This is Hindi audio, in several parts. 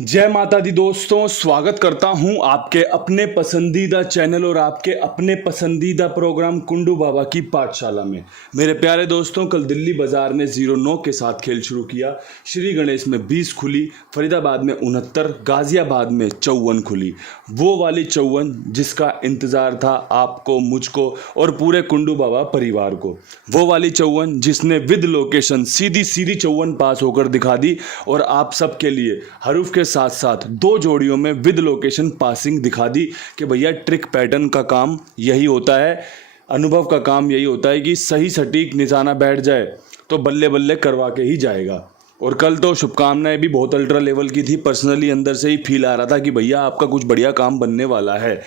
जय माता दी दोस्तों, स्वागत करता हूं आपके अपने पसंदीदा चैनल और आपके अपने पसंदीदा प्रोग्राम कुंडू बाबा की पाठशाला में। मेरे प्यारे दोस्तों, कल दिल्ली बाजार ने 0-9 के साथ खेल शुरू किया। श्री गणेश में 20 खुली, फरीदाबाद में 69, गाजियाबाद में 54 खुली। वो वाली 54 जिसका इंतज़ार था आपको, मुझको और पूरे कुंडू बाबा परिवार को। वो वाली 54 जिसने विद लोकेशन सीधी 54 पास होकर दिखा दी और आप सबके लिए हरूफ के साथ साथ 2 जोड़ियों में विद लोकेशन पासिंग दिखा दी कि भैया ट्रिक पैटर्न का काम यही होता है, अनुभव का काम यही होता है कि सही सटीक निशाना बैठ जाए तो बल्ले बल्ले करवा के ही जाएगा। और कल तो शुभकामनाएं भी बहुत अल्ट्रा लेवल की थी। पर्सनली अंदर से ही फील आ रहा था कि भैया आपका कुछ बढ़िया काम बनने वाला है।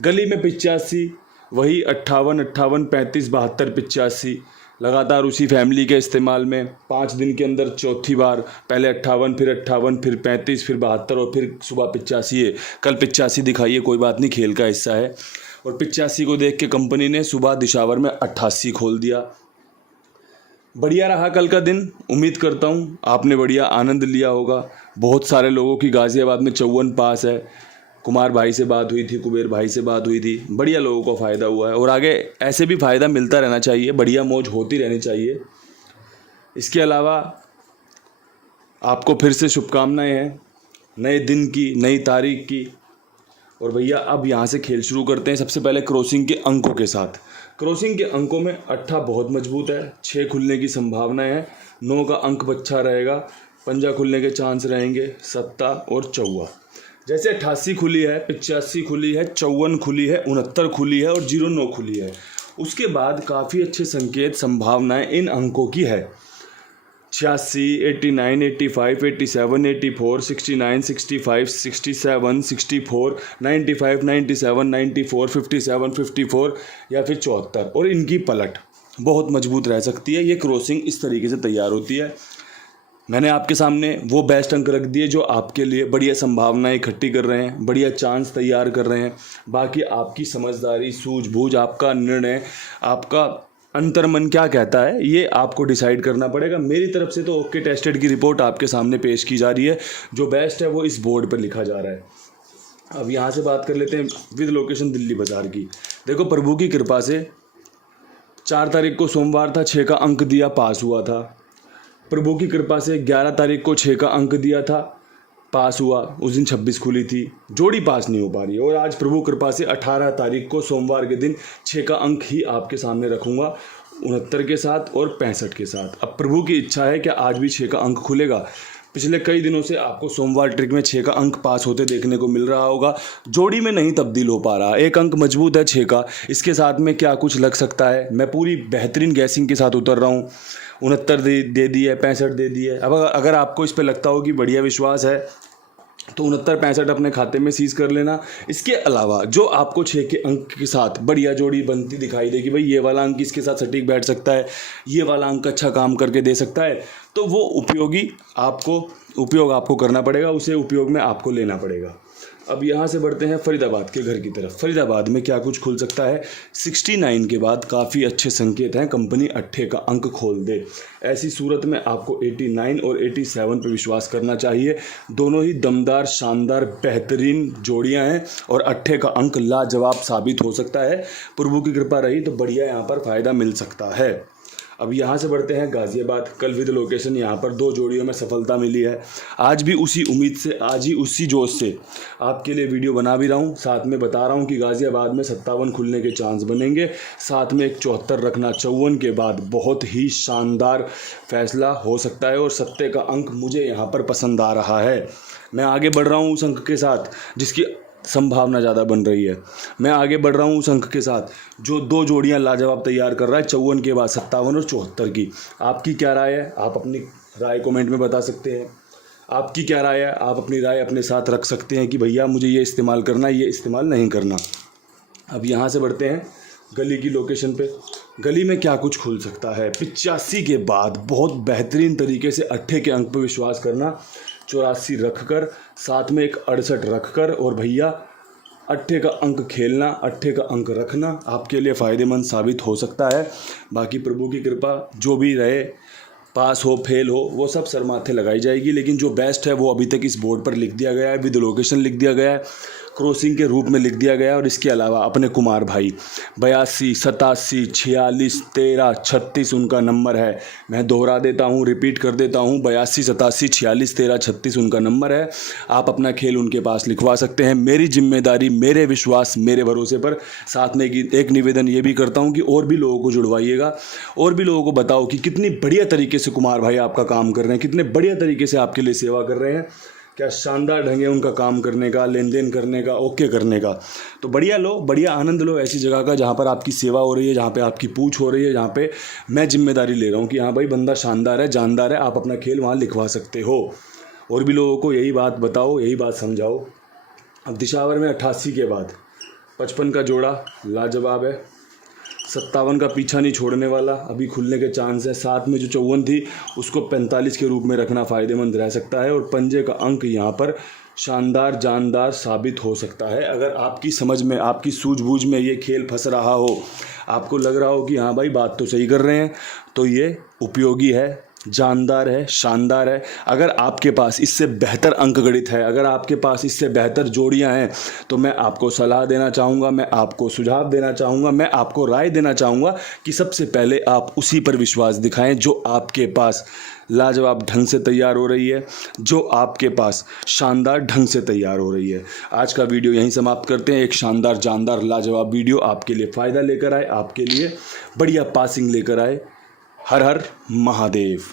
गली में 85, वही 58, 35, 72, 85 लगातार उसी फैमिली के इस्तेमाल में 5 दिन के अंदर चौथी बार, पहले 58, फिर 35, फिर 72 और फिर सुबह 85 है। कल 85 दिखाइए, कोई बात नहीं, खेल का हिस्सा है। और 85 को देख के कंपनी ने सुबह दिशावर में 88 खोल दिया। बढ़िया रहा कल का दिन। उम्मीद करता हूँ आपने बढ़िया आनंद लिया होगा। बहुत सारे लोगों की गाजियाबाद में 54 पास है। कुमार भाई से बात हुई थी, कुबेर भाई से बात हुई थी, बढ़िया लोगों को फ़ायदा हुआ है और आगे ऐसे भी फ़ायदा मिलता रहना चाहिए, बढ़िया मौज होती रहनी चाहिए। इसके अलावा आपको फिर से शुभकामनाएं हैं नए दिन की, नई तारीख की। और भैया अब यहाँ से खेल शुरू करते हैं। सबसे पहले क्रॉसिंग के अंकों के साथ। क्रॉसिंग के अंकों में 8 बहुत मजबूत है, 6 खुलने की संभावनाएं है, 9 का अंक बच्चा रहेगा, पंजा खुलने के चांस रहेंगे, 7 और 4। जैसे 88 खुली है, 85 खुली है, 54 खुली है, 69 खुली है और 0-9 खुली है। उसके बाद काफ़ी अच्छे संकेत संभावनाएं इन अंकों की है। 86, 89, 85, 87, 84, 69, 65, 67, 64, 95, 97, 94, 57, 54 या फिर 74 और इनकी पलट बहुत मजबूत रह सकती है। ये क्रॉसिंग इस तरीके से तैयार होती है। मैंने आपके सामने वो बेस्ट अंक रख दिए जो आपके लिए बढ़िया संभावनाएं इकट्ठी कर रहे हैं, बढ़िया चांस तैयार कर रहे हैं। बाकी आपकी समझदारी, सूझबूझ, आपका निर्णय, आपका अंतर्मन क्या कहता है, ये आपको डिसाइड करना पड़ेगा। मेरी तरफ से तो ओके टेस्टेड की रिपोर्ट आपके सामने पेश की जा रही है। जो बेस्ट है वो इस बोर्ड पर लिखा जा रहा है। अब यहाँ से बात कर लेते हैं विद लोकेशन दिल्ली बाजार की। देखो, प्रभु की कृपा से 4 तारीख को सोमवार था, 6 का अंक दिया, पास हुआ था। प्रभु की कृपा से 11 तारीख को 6 का अंक दिया था, पास हुआ। उस दिन 26 खुली थी, जोड़ी पास नहीं हो पा रही है। और आज प्रभु कृपा से 18 तारीख को सोमवार के दिन 6 का अंक ही आपके सामने रखूँगा, 69 के साथ और 65 के साथ। अब प्रभु की इच्छा है कि आज भी 6 का अंक खुलेगा। पिछले कई दिनों से आपको सोमवार ट्रिक में 6 का अंक पास होते देखने को मिल रहा होगा। जोड़ी में नहीं तब्दील हो पा रहा, एक अंक मजबूत है 6 का, इसके साथ में क्या कुछ लग सकता है। मैं पूरी बेहतरीन गैसिंग के साथ उतर रहा हूँ। 69 दे दी है, 65 दे दी है। अब अगर आपको इस पर लगता हो कि बढ़िया विश्वास है तो 69, 65 अपने खाते में सीज कर लेना। इसके अलावा जो आपको 6 के अंक के साथ बढ़िया जोड़ी बनती दिखाई देगी, भाई ये वाला अंक इसके साथ सटीक बैठ सकता है, ये वाला अंक अच्छा काम करके दे सकता है, तो वो उपयोग आपको करना पड़ेगा, उसे उपयोग में आपको लेना पड़ेगा। अब यहाँ से बढ़ते हैं फरीदाबाद के घर की तरफ। फरीदाबाद में क्या कुछ खुल सकता है। 69 के बाद काफ़ी अच्छे संकेत हैं, कंपनी 8 का अंक खोल दे। ऐसी सूरत में आपको 89 और 87 पर विश्वास करना चाहिए। दोनों ही दमदार, शानदार, बेहतरीन जोड़ियां हैं और 8 का अंक लाजवाब साबित हो सकता है। प्रभु की कृपा रही तो बढ़िया यहाँ पर फ़ायदा मिल सकता है। अब यहाँ से बढ़ते हैं गाजियाबाद। कल विद लोकेशन यहाँ पर 2 जोड़ियों में सफलता मिली है। आज भी उसी उम्मीद से, आज ही उसी जोश से आपके लिए वीडियो बना भी रहा हूँ। साथ में बता रहा हूँ कि गाजियाबाद में 57 खुलने के चांस बनेंगे, साथ में एक 74 रखना। 54 के बाद बहुत ही शानदार फैसला हो सकता है और 7 का अंक मुझे यहाँ पर पसंद आ रहा है। मैं आगे बढ़ रहा हूँ उस अंक के साथ जिसकी संभावना ज़्यादा बन रही है। मैं आगे बढ़ रहा हूँ उस अंक के साथ जो 2 जोड़ियाँ लाजवाब तैयार कर रहा है, 54 के बाद 57 और 74 की। आपकी क्या राय है? आप अपनी राय कमेंट में बता सकते हैं। आपकी क्या राय है? आप अपनी राय अपने साथ रख सकते हैं कि भैया मुझे ये इस्तेमाल करना है, ये इस्तेमाल नहीं करना। अब यहाँ से बढ़ते हैं गली की लोकेशन पे। गली में क्या कुछ खुल सकता है। 85 के बाद बहुत बेहतरीन तरीके से 8 के अंक पर विश्वास करना, 84 रखकर, साथ में एक 68 रखकर और भैया 8 का अंक खेलना, 8 का अंक रखना आपके लिए फ़ायदेमंद साबित हो सकता है। बाकी प्रभु की कृपा जो भी रहे, पास हो फेल हो वो सब सर माथे लगाई जाएगी, लेकिन जो बेस्ट है वो अभी तक इस बोर्ड पर लिख दिया गया है, विद लोकेशन लिख दिया गया है, क्रॉसिंग के रूप में लिख दिया गया है। और इसके अलावा अपने कुमार भाई 82 87 46 13 36 उनका नंबर है। मैं दोहरा देता हूँ, रिपीट कर देता हूँ, 82 87 46 13 36 उनका नंबर है। आप अपना खेल उनके पास लिखवा सकते हैं। मेरी जिम्मेदारी, मेरे विश्वास, मेरे भरोसे पर। साथ में एक निवेदन ये भी करता हूँ कि और भी लोगों को जुड़वाइएगा, और भी लोगों को बताओ कि कितनी बढ़िया तरीके से कुमार भाई आपका काम कर रहे हैं, कितने बढ़िया तरीके से आपके लिए सेवा कर रहे हैं, क्या शानदार ढंग है उनका काम करने का, लेन देन करने का, ओके करने का। तो बढ़िया लो, बढ़िया आनंद लो ऐसी जगह का जहाँ पर आपकी सेवा हो रही है, जहाँ पे आपकी पूछ हो रही है, जहाँ पे मैं जिम्मेदारी ले रहा हूँ कि हाँ भाई बंदा शानदार है, जानदार है, आप अपना खेल वहाँ लिखवा सकते हो। और भी लोगों को यही बात बताओ, यही बात समझाओ। अब दिशावर में 88 के बाद 55 का जोड़ा लाजवाब है, 57 का पीछा नहीं छोड़ने वाला, अभी खुलने के चांस है। साथ में जो 54 थी उसको 45 के रूप में रखना फ़ायदेमंद रह सकता है। और पंजे का अंक यहाँ पर शानदार जानदार साबित हो सकता है। अगर आपकी समझ में, आपकी सूझबूझ में ये खेल फंस रहा हो, आपको लग रहा हो कि हाँ भाई बात तो सही कर रहे हैं, तो ये उपयोगी है, जानदार है, शानदार है। अगर आपके पास इससे बेहतर अंक गणित है, अगर आपके पास इससे बेहतर जोड़ियां हैं, तो मैं आपको सलाह देना चाहूँगा, मैं आपको सुझाव देना चाहूँगा, मैं आपको राय देना चाहूँगा कि सबसे पहले आप उसी पर विश्वास दिखाएं जो आपके पास लाजवाब ढंग से तैयार हो रही है, जो आपके पास शानदार ढंग से तैयार हो रही है। आज का वीडियो यहीं समाप्त करते हैं। एक शानदार जानदार लाजवाब वीडियो आपके लिए फ़ायदा लेकर आए, आपके लिए बढ़िया पासिंग लेकर आए। हर हर महादेव।